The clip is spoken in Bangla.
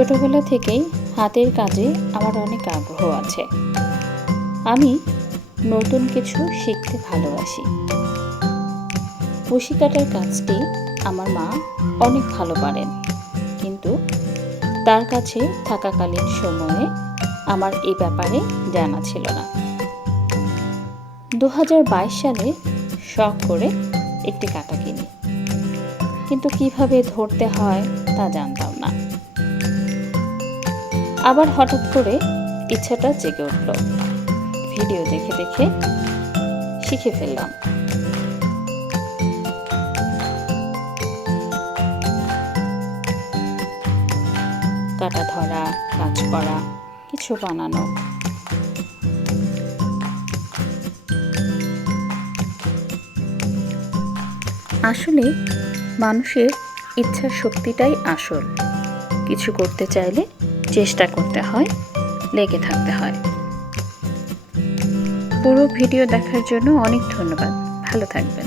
ছোটবেলা থেকেই হাতের কাজে আমার অনেক আগ্রহ আছে। আমি নতুন কিছু শিখতে ভালোবাসি। কুশি কাটার কাজটি আমার মা অনেক ভালো পারেন, কিন্তু তার কাছে থাকাকালীন সময়ে আমার এই ব্যাপারে জানা ছিল না। 2022 সালে শখ করে একটি কাঁটা কিনি, কিন্তু কিভাবে ধরতে হয় তা জানতাম না। আবার হঠাৎ করে ইচ্ছাটা জেগে উঠল। ভিডিও দেখে দেখে শিখে ফেললাম। কাটা ধরা, কাজ করা, কিছু বানানো। আসলে মানুষের ইচ্ছার শক্তিটাই আসল। কিছু করতে চাইলে চেষ্টা করতে হয়, লেগে থাকতে হয়। পুরো ভিডিও দেখার জন্য অনেক ধন্যবাদ। ভালো থাকবেন।